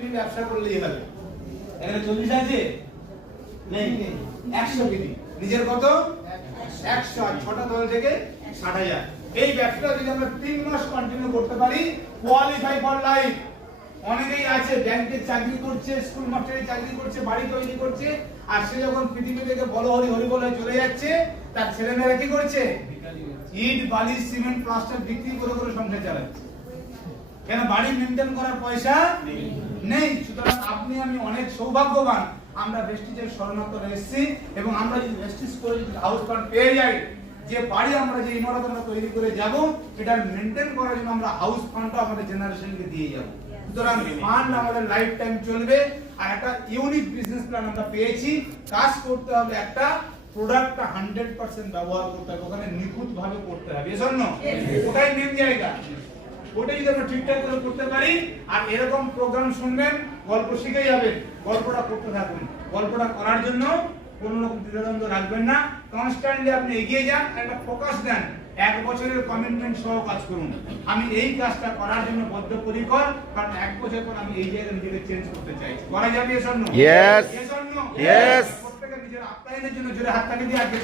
বিধি ব্যবসা করলেই হবে। এখানে 40 আছে নেই, 100 বিধি। নিজের কত 100, আর 6টা দল থেকে 60,000। এই ব্যবসাটা যদি আমরা 3 মাস কন্টিনিউ করতে পারি, কোয়ালিফাই ফর লাইফ। অনেকেই আছে ব্যাংকে চাকরি করছে, স্কুল মাস্টারে চাকরি করছে, বাড়ি তৈরি করছে, আর সে যখন পৃথিবী থেকে বলো হরি হরি বলে চলে যাচ্ছে, তার ছেলেমেয়েরা কি করছে? ইট বালি সিমেন্ট প্লাস্টার বিক্রি করে করে সংসার চালাচ্ছে। কেন? বাড়ি মেইনটেইন করার পয়সা নেই। সুতরাং আপনি আমি অনেক সৌভাগ্যবান, আমরা ভেস্টিজের শরণার্থী এসেছি, এবং আমরা যদি ভেস্টিজ করে যদি হাউস ফান্ড পেয়ে যাই, যে বাড়ি আমরা যে ইমারত আমরা তৈরি করে যাব, এটা মেইনটেইন করার জন্য আমরা হাউস ফান্ডটা আমাদের জেনারেশনকে দিয়ে যাব। সুতরাং ফান্ড আমাদের লাইফ টাইম চলবে। আর একটা ইউনিক বিজনেস প্ল্যান আমরা পেয়েছি। কাজ করতে হবে, একটা প্রোডাক্টটা 100% ব্যবহার করতে হবে, ওখানে নিখুঁত ভাবে করতে হবে, এজন্য ওটাই মেন জায়গা। ওটা যদি আমরা ঠিকঠাক করে করতে পারি, আর এরকম প্রোগ্রাম শুনবেন, গল্প শিখে যাবেন, গল্পটা করতে থাকুন। গল্পটা করার জন্য কোনো রকম দ্বিধাদ্বন্দ্ব রাখবেন না, কনস্ট্যান্টলি আপনি এগিয়ে যান, একটা ফোকাস দেন, 1 বছরের কমিটমেন্ট সহ কাজ করুন। আমি এই কাজটা করার জন্য বদ্ধপরিকর, কারণ 1 বছর পর আমি এই জায়গায় নিজেকে চেঞ্জ করতে চাইছি। করা যাবে এজন্য? ইয়েস, এজন্য ইয়েস। প্রত্যেকটা নিজের আপ্যায়নের জন্য জোরে হাততালি দিয়ে আজকে